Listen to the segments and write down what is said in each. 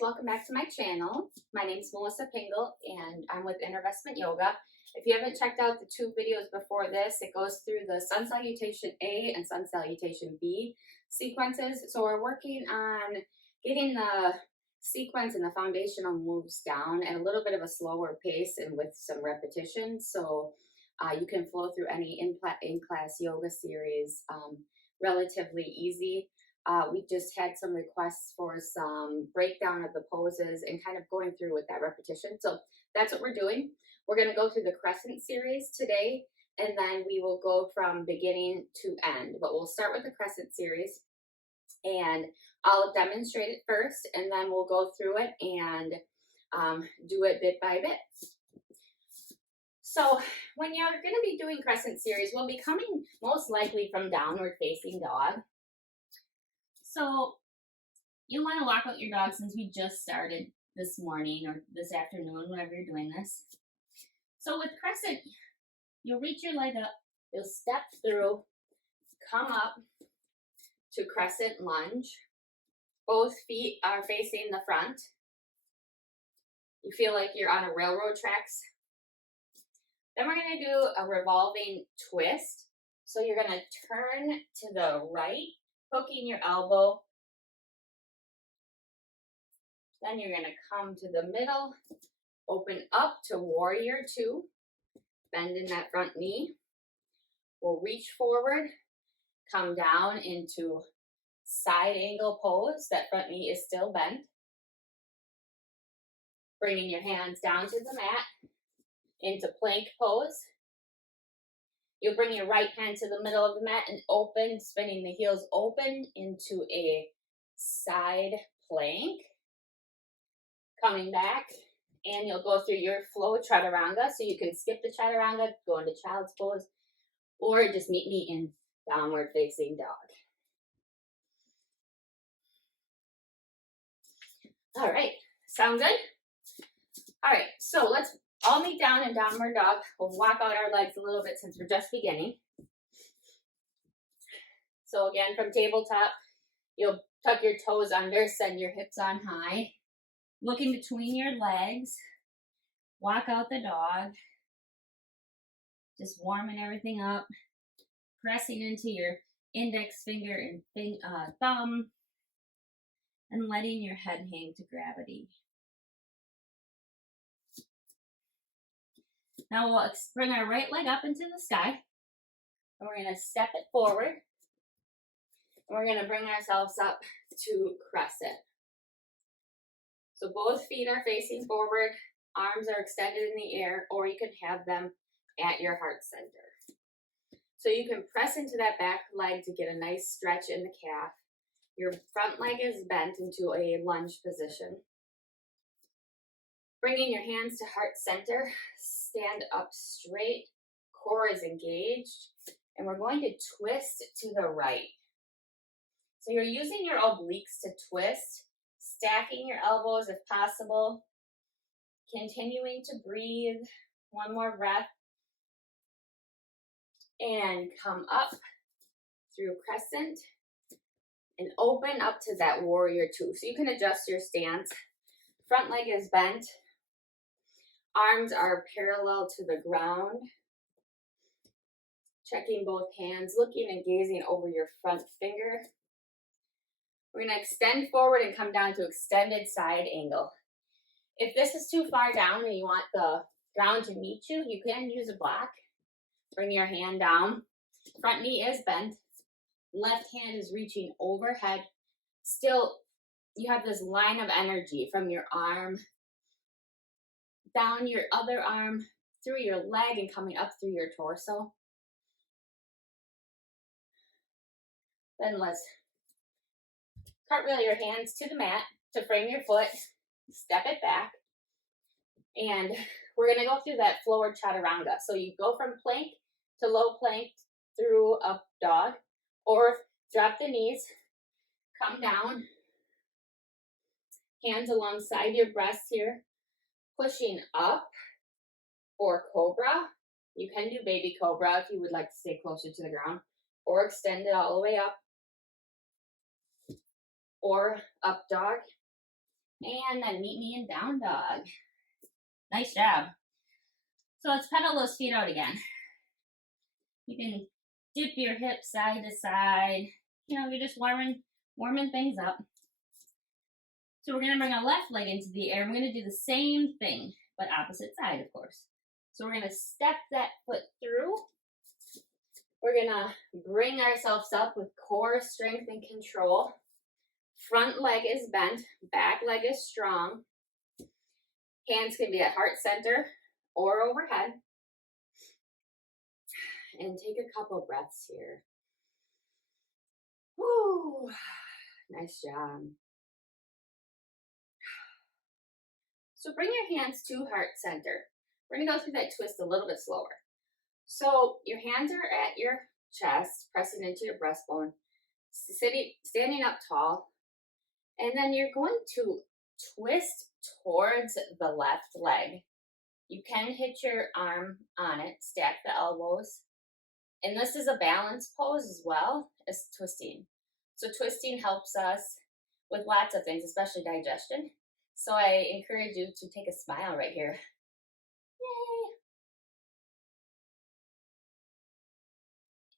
welcome back to my channel. My name is Melissa Pingle and I'm with Intervestment Yoga. If you haven't checked out the two videos before this, it goes through the Sun Salutation A and Sun Salutation B sequences. So we're working on getting the sequence and the foundational moves down at a little bit of a slower pace and with some repetition. So you can flow through any in-class yoga series relatively easy. We just had some requests for some breakdown of the poses and kind of going through with that repetition. So that's what we're doing. We're going to go through the crescent series today, and then we will go from beginning to end. But we'll start with the crescent series, and I'll demonstrate it first, and then we'll go through it and do it bit by bit. So when you're going to be doing crescent series, we'll be coming most likely from downward facing dog. So you want to walk out your dog since we just started this morning or this afternoon, whenever you're doing this. So with crescent, you'll reach your leg up, you'll step through, come up to crescent lunge. Both feet are facing the front. You feel like you're on a railroad tracks. Then we're going to do a revolving twist. So you're going to turn to the right, hooking your elbow. Then you're going to come to the middle, open up to warrior two, bend in that front knee. We'll reach forward, come down into side angle pose. That front knee is still bent. Bringing your hands down to the mat into plank pose. You'll bring your right hand to the middle of the mat and open, spinning the heels open into a side plank. Coming back, and you'll go through your flow chaturanga. So you can skip the chaturanga, go into child's pose, or just meet me in downward facing dog. All right, sound good? All right, so let's all meet down in downward dog. We'll walk out our legs a little bit since we're just beginning. So again, from tabletop, you'll tuck your toes under, send your hips on high. Looking between your legs, walk out the dog. Just warming everything up. Pressing into your index finger and thumb. And letting your head hang to gravity. Now we'll bring our right leg up into the sky. And we're going to step it forward. And we're going to bring ourselves up to crescent. So both feet are facing forward, arms are extended in the air, or you can have them at your heart center. So you can press into that back leg to get a nice stretch in the calf. Your front leg is bent into a lunge position. Bringing your hands to heart center, stand up straight, core is engaged, and we're going to twist to the right. So you're using your obliques to twist, stacking your elbows if possible, continuing to breathe. One more breath. And come up through crescent and open up to that warrior two. So you can adjust your stance. Front leg is bent. Arms are parallel to the ground. Checking both hands, looking and gazing over your front finger. We're going to extend forward and come down to extended side angle. If this is too far down and you want the ground to meet you, you can use a block. Bring your hand down. Front knee is bent. Left hand is reaching overhead. Still, you have this line of energy from your arm, down your other arm, through your leg and coming up through your torso. Then let's cartwheel your hands to the mat to frame your foot, step it back, and we're going to go through that floor chaturanga. So you go from plank to low plank through up dog, or drop the knees, come down, hands alongside your breasts here, pushing up, or cobra. You can do baby cobra if you would like to stay closer to the ground, or extend it all the way up, or up dog. And then meet me in down dog. Nice job. So let's pedal those feet out again. You can dip your hips side to side. You know, you're just warming things up. So we're gonna bring our left leg into the air. We're gonna do the same thing, but opposite side, of course. So we're gonna step that foot through. We're gonna bring ourselves up with core strength and control. Front leg is bent, back leg is strong. Hands can be at heart center or overhead. And take a couple breaths here. Woo! Nice job. So bring your hands to heart center. We're gonna go through that twist a little bit slower. So your hands are at your chest, pressing into your breastbone, standing up tall, and then you're going to twist towards the left leg. You can hit your arm on it, stack the elbows, and this is a balance pose as well as twisting. So twisting helps us with lots of things, especially digestion. So I encourage you to take a smile right here.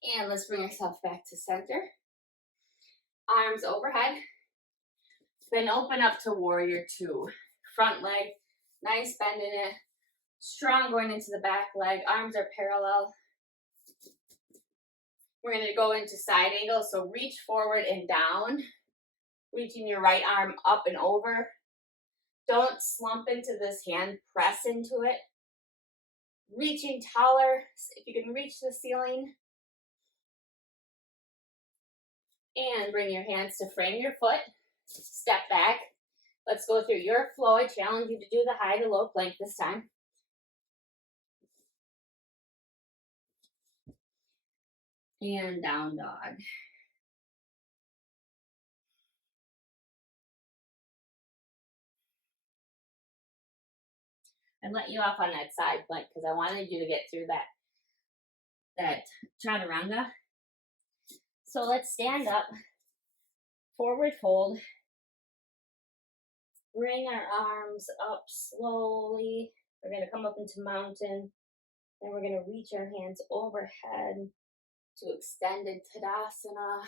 Yay! And let's bring ourselves back to center. Arms overhead. Then open up to warrior two. Front leg, nice bend in it. Strong going into the back leg. Arms are parallel. We're going to go into side angle. So reach forward and down. Reaching your right arm up and over. Don't slump into this hand. Press into it. Reaching taller. If you can reach the ceiling. And bring your hands to frame your foot. Step back. Let's go through your flow. I challenge you to do the high to low plank this time. And down dog. I let you off on that side plank because I wanted you to get through that chaturanga. So let's stand up, forward fold. Bring our arms up slowly. We're going to come up into mountain. Then we're going to reach our hands overhead to extended Tadasana.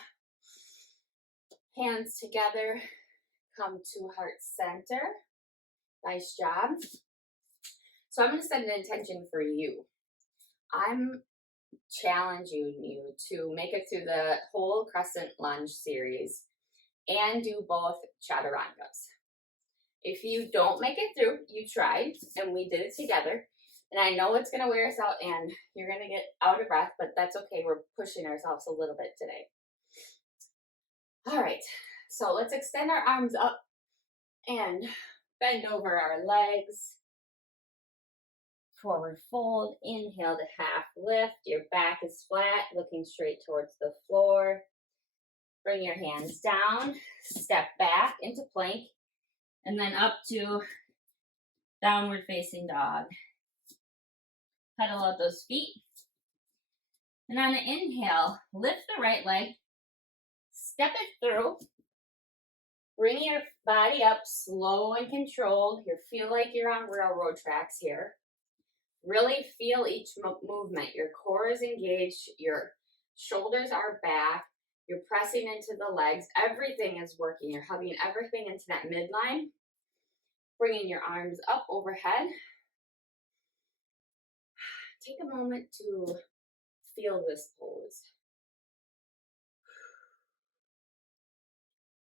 Hands together. Come to heart center. Nice job. So I'm going to set an intention for you. I'm challenging you to make it through the whole crescent lunge series and do both chaturangas. If you don't make it through, you tried and we did it together. And I know it's going to wear us out and you're going to get out of breath, but that's okay. We're pushing ourselves a little bit today. All right, so let's extend our arms up and bend over our legs. Forward fold, inhale to half lift. Your back is flat, looking straight towards the floor. Bring your hands down, step back into plank, and then up to downward facing dog. Pedal out those feet. And on an inhale, lift the right leg, step it through. Bring your body up slow and controlled. You feel like you're on railroad tracks here. Really feel each movement. Your core is engaged. Your shoulders are back. You're pressing into the legs. Everything is working. You're hugging everything into that midline. Bringing your arms up overhead. Take a moment to feel this pose.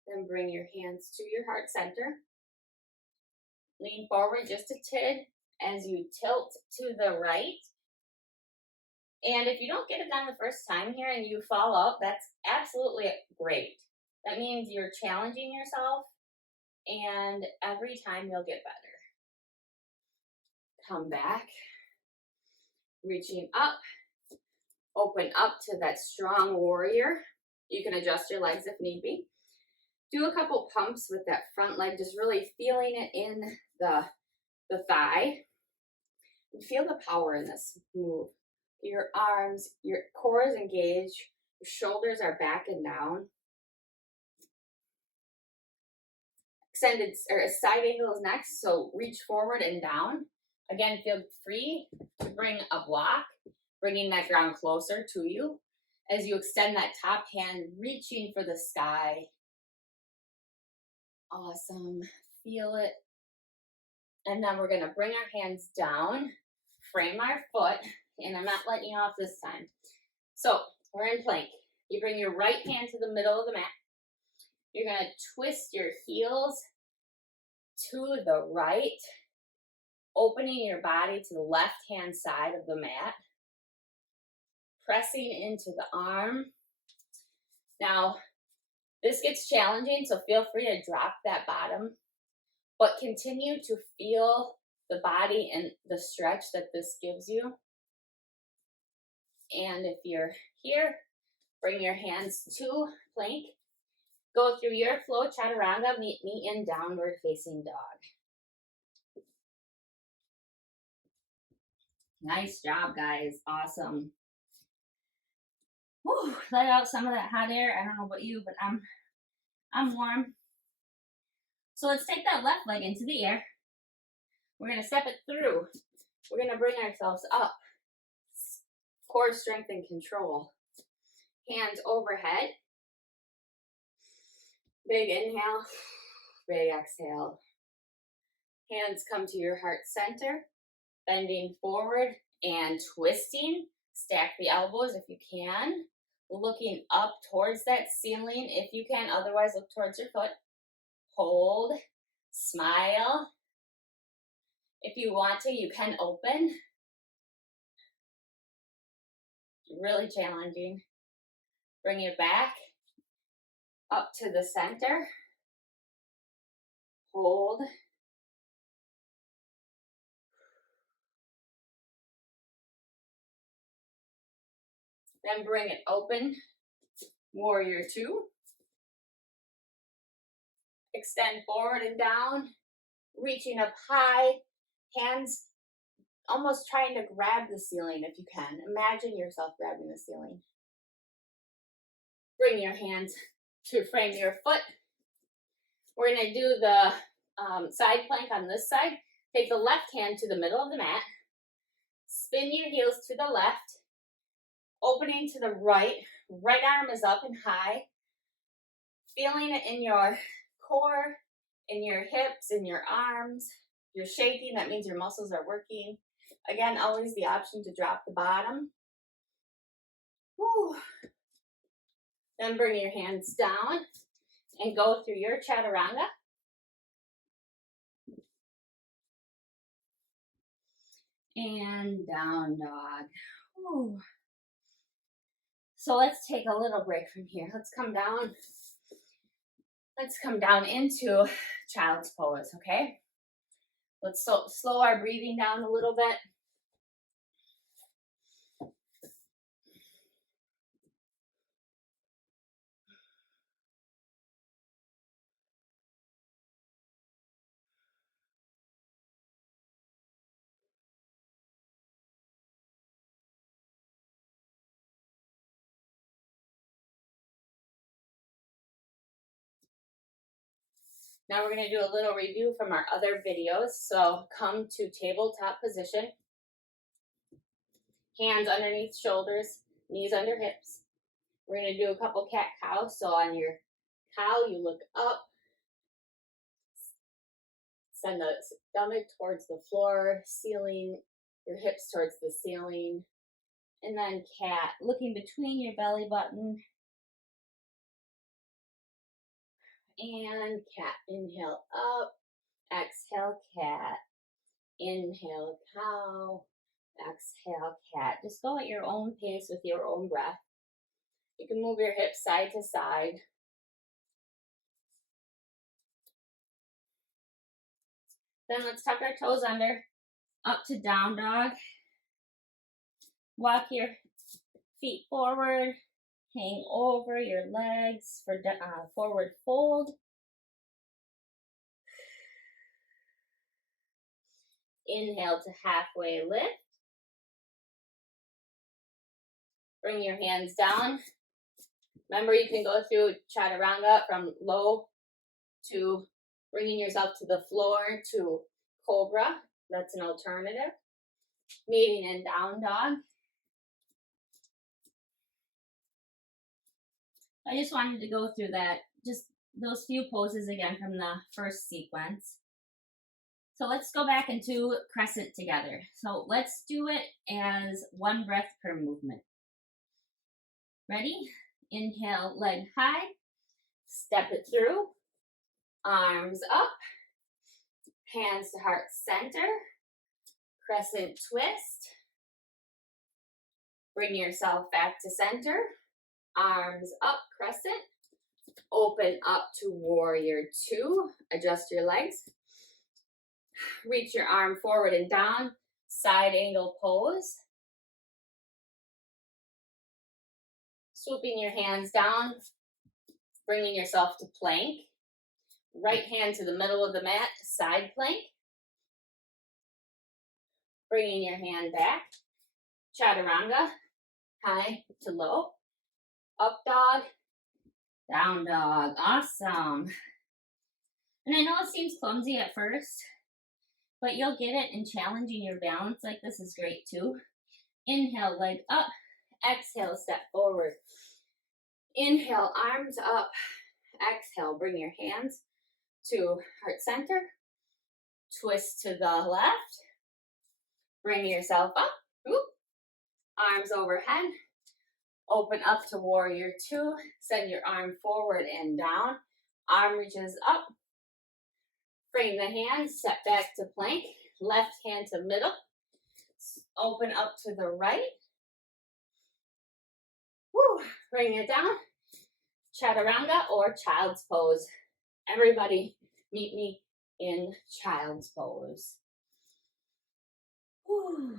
Then bring your hands to your heart center. Lean forward just a tid as you tilt to the right. And if you don't get it done the first time here and you fall out, that's absolutely great. That means you're challenging yourself and every time you'll get better. Come back, reaching up, open up to that strong warrior. You can adjust your legs if need be. Do a couple pumps with that front leg, just really feeling it in the thigh. And feel the power in this move. Your arms, your core is engaged, your shoulders are back and down. extended or side angles next. So reach forward and down. Again, feel free to bring a block, bringing that ground closer to you as you extend that top hand, reaching for the sky. Awesome. Feel it. And then we're going to bring our hands down, frame our foot, and I'm not letting you off this time. So we're in plank. You bring your right hand to the middle of the mat. You're going to twist your heels to the right, opening your body to the left-hand side of the mat, pressing into the arm. Now, this gets challenging, so feel free to drop that bottom, but continue to feel the body and the stretch that this gives you. And if you're here, bring your hands to plank. Go through your flow, chaturanga, meet me in downward facing dog. Nice job, guys. Awesome. Whew, let out some of that hot air. I don't know about you, but I'm warm. So let's take that left leg into the air. We're going to step it through. We're going to bring ourselves up. Core strength and control. Hands overhead. Big inhale, big exhale. Hands come to your heart center, bending forward and twisting. Stack the elbows if you can. Looking up towards that ceiling if you can, otherwise look towards your foot. Hold, smile. If you want to, you can open. Really challenging. Bring it back. Up to the center, hold, then bring it open, warrior two, extend forward and down, reaching up high, hands almost trying to grab the ceiling if you can. Imagine yourself grabbing the ceiling. Bring your hands to frame your foot. We're going to do the side plank on this side. Take the left hand to the middle of the mat. Spin your heels to the left. Opening to the right. Right arm is up and high. Feeling it in your core, in your hips, in your arms. You're shaking. That means your muscles are working. Again, always the option to drop the bottom. Whew. Then bring your hands down and go through your chaturanga. And down dog. Whew. So let's take a little break from here. Let's come down. Let's come down into child's pose, okay? Let's slow our breathing down a little bit. Now we're going to do a little review from our other videos. So come to tabletop position. Hands underneath shoulders, knees under hips. We're going to do a couple cat-cow. So on your cow, you look up. Send the stomach towards the floor, ceiling, your hips towards the ceiling. And then cat, looking between your belly button. And cat, inhale up, exhale cat, inhale cow, exhale cat. Just go at your own pace with your own breath. You can move your hips side to side. Then let's tuck our toes under, up to down dog. Walk your feet forward. Hang over your legs for forward fold. Inhale to halfway lift. Bring your hands down. Remember, you can go through chaturanga from low to Bringing yourself to the floor to cobra. That's an alternative. Meeting in down dog. I just wanted to go through that, just those few poses again from the first sequence. So let's go back into crescent together. So let's do it as one breath per movement. Ready? Inhale, leg high. Step it through. Arms up. Hands to heart center. Crescent twist. Bring yourself back to center. Arms up, crescent. Open up to warrior two. Adjust your legs. Reach your arm forward and down. Side angle pose. Swooping your hands down. Bringing yourself to plank. Right hand to the middle of the mat. Side plank. Bringing your hand back. Chaturanga. High to low. Up dog. Down dog. Awesome. And I know it seems clumsy at first, but you'll get it, and challenging your balance like this is great too. Inhale, leg up. Exhale, step forward. Inhale, arms up. Exhale, bring your hands to heart center. Twist to the left. Bring yourself up. Oop. Arms overhead. Open up to warrior two. Send your arm forward and down. Arm reaches up. Bring the hands, step back to plank. Left hand to middle. Open up to the right. Woo. Bring it down. Chaturanga or child's pose. Everybody meet me in child's pose. Woo.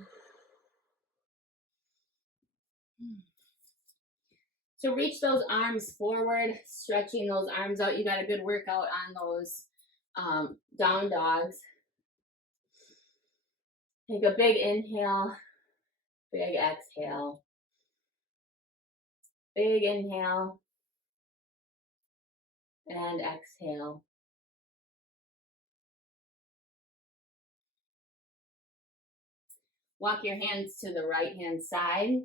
So reach those arms forward, stretching those arms out. You got a good workout on those down dogs. Take a big inhale, big exhale. Big inhale and exhale. Walk your hands to the right hand side.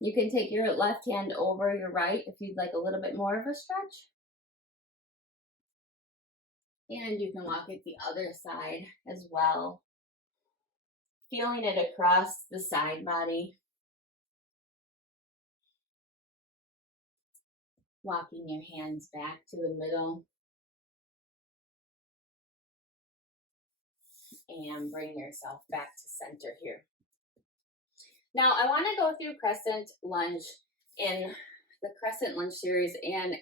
You can take your left hand over your right if you'd like a little bit more of a stretch. And you can walk it the other side as well. Feeling it across the side body. Walking your hands back to the middle. And bring yourself back to center here. Now I want to go through crescent lunge in the crescent lunge series in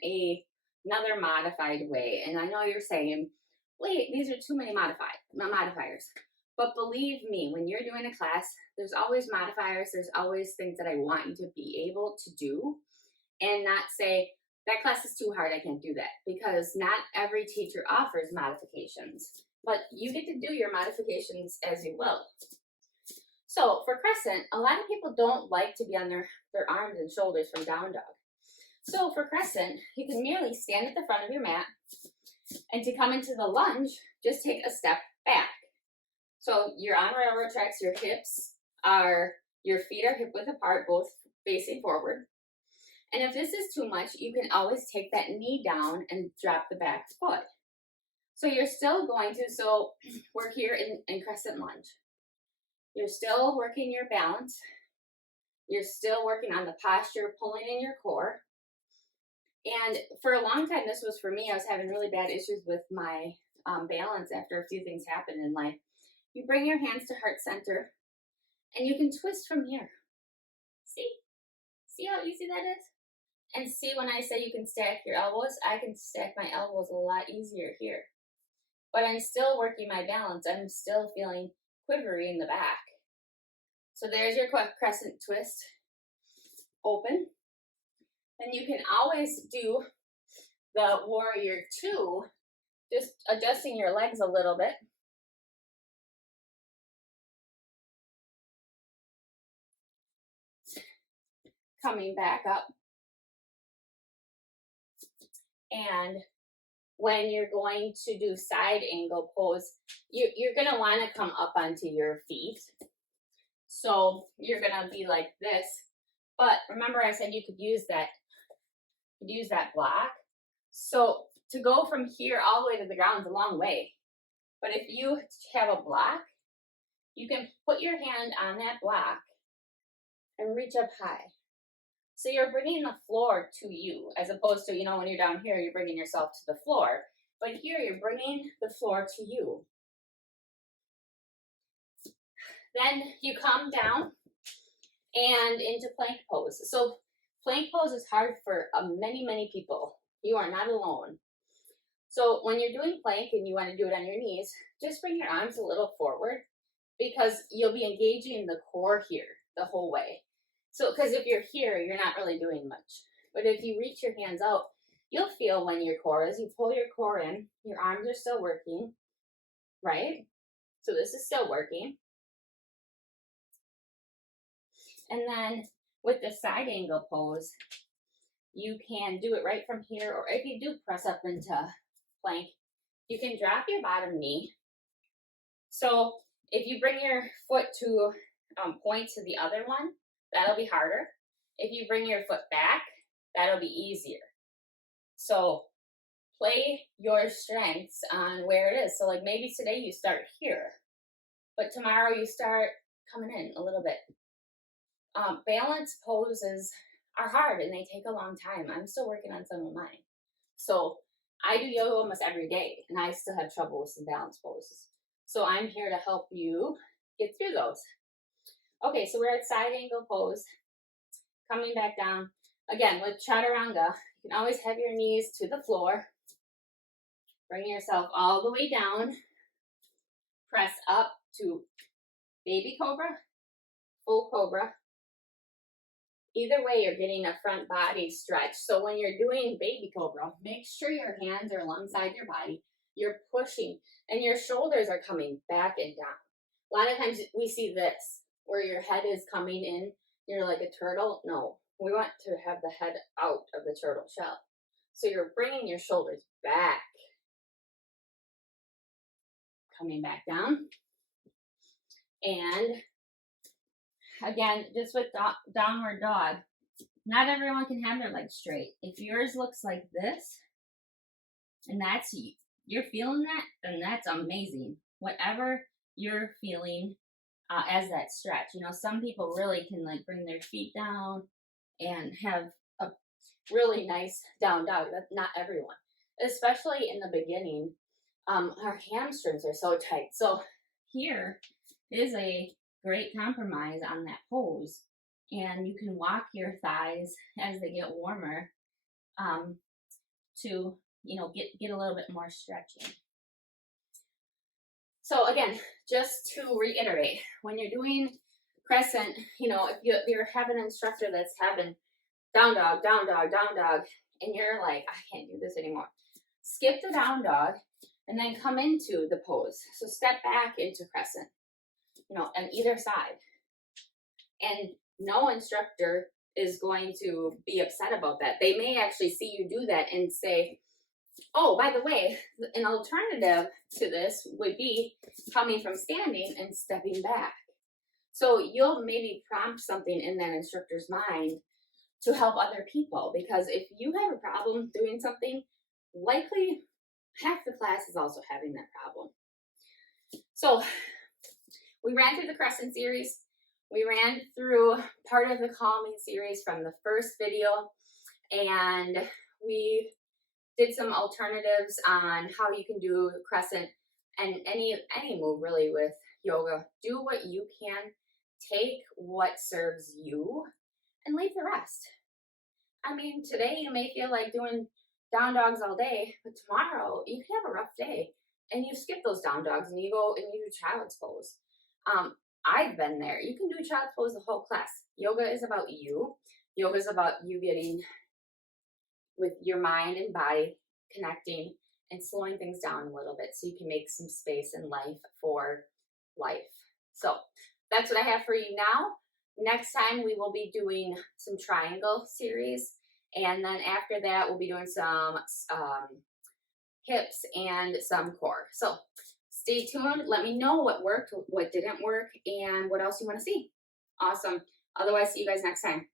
another modified way. And I know you're saying, wait, these are too many modifiers. But believe me, when you're doing a class, there's always modifiers. There's always things that I want you to be able to do and not say, that class is too hard, I can't do that. Because not every teacher offers modifications. But you get to do your modifications as you will. So for crescent, a lot of people don't like to be on their arms and shoulders from down dog. So for crescent, you can merely stand at the front of your mat, and to come into the lunge, just take a step back. So you're on railroad tracks, your feet are hip width apart, both facing forward. And if this is too much, you can always take that knee down and drop the back foot. So you're still going to, work here in crescent lunge. You're still working your balance. You're still working on the posture, pulling in your core. And for a long time, this was for me, I was having really bad issues with my balance after a few things happened in life. You bring your hands to heart center, and you can twist from here. See how easy that is? And see when I say you can stack your elbows, I can stack my elbows a lot easier here. But I'm still working my balance. I'm still feeling quivery in the back. So there's your crescent twist. Open. Then you can always do the warrior two, just adjusting your legs a little bit. Coming back up. And when you're going to do side angle pose, you're going to want to come up onto your feet. So you're going to be like this. But remember I said you could use that block. So to go from here all the way to the ground is a long way. But if you have a block, you can put your hand on that block and reach up high. So you're bringing the floor to you, as opposed to, when you're down here, you're bringing yourself to the floor. But here, you're bringing the floor to you. Then you come down and into plank pose. So plank pose is hard for many, many people. You are not alone. So when you're doing plank and you want to do it on your knees, just bring your arms a little forward, because you'll be engaging the core here the whole way. So, because if you're here, you're not really doing much. But if you reach your hands out, you'll feel when your core is. You pull your core in, your arms are still working, right? So this is still working. And then with the side angle pose, you can do it right from here, or if you do press up into plank, you can drop your bottom knee. So if you bring your foot to point to the other one, that'll be harder. If you bring your foot back, that'll be easier. So play your strengths on where it is. So like maybe today you start here, but tomorrow you start coming in a little bit. Balance poses are hard and they take a long time. I'm still working on some of mine. So I do yoga almost every day and I still have trouble with some balance poses. So I'm here to help you get through those. Okay, so we're at side angle pose. Coming back down. Again, with chaturanga, you can always have your knees to the floor. Bring yourself all the way down. Press up to baby cobra, full cobra. Either way, you're getting a front body stretch. So when you're doing baby cobra, make sure your hands are alongside your body. You're pushing, and your shoulders are coming back and down. A lot of times we see this, where your head is coming in, you're like a turtle. No, we want to have the head out of the turtle shell. So you're bringing your shoulders back. Coming back down. And again, just with downward dog, not everyone can have their legs straight. If yours looks like this, and you're feeling that, then that's amazing. Whatever you're feeling as that stretch. Some people really can like bring their feet down and have a really nice down dog. That's not everyone, especially in the beginning. Our hamstrings are so tight. So here is a great compromise on that pose, and you can walk your thighs as they get warmer to get a little bit more stretching. So again, just to reiterate, when you're doing crescent, if you have an instructor that's having down dog, and you're like, I can't do this anymore, skip the down dog and then come into the pose. So step back into crescent, on either side. And no instructor is going to be upset about that. They may actually see you do that and say, oh, by the way, an alternative to this would be coming from standing and stepping back. So you'll maybe prompt something in that instructor's mind to help other people, because if you have a problem doing something, likely half the class is also having that problem. So we ran through the crescent series. We ran through part of the calming series from the first video, and we did some alternatives on how you can do crescent and any move really with yoga. Do what you can, take what serves you, and leave the rest. I mean, today you may feel like doing down dogs all day, but tomorrow you can have a rough day and you skip those down dogs and you go and you do child's pose. I've been there. You can do child's pose the whole class. Yoga is about you. Yoga is about you getting with your mind and body, connecting and slowing things down a little bit so you can make some space in life for life. So that's what I have for you now. Next time we will be doing some triangle series, and then after that we'll be doing some hips, and some core. So stay tuned. Let me know what worked, what didn't work, and what else you want to see. Awesome. Otherwise, see you guys next time.